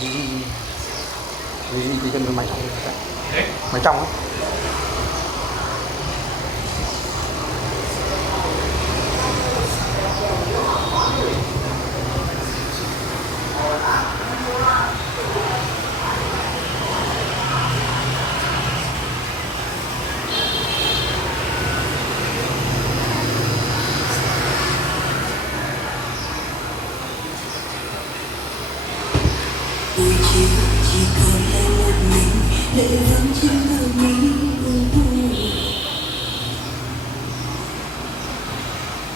Chỉ cần máy trong, máy trong ấy. Buổi chiều chỉ còn lại một mình, lệ vẫn trên người mình.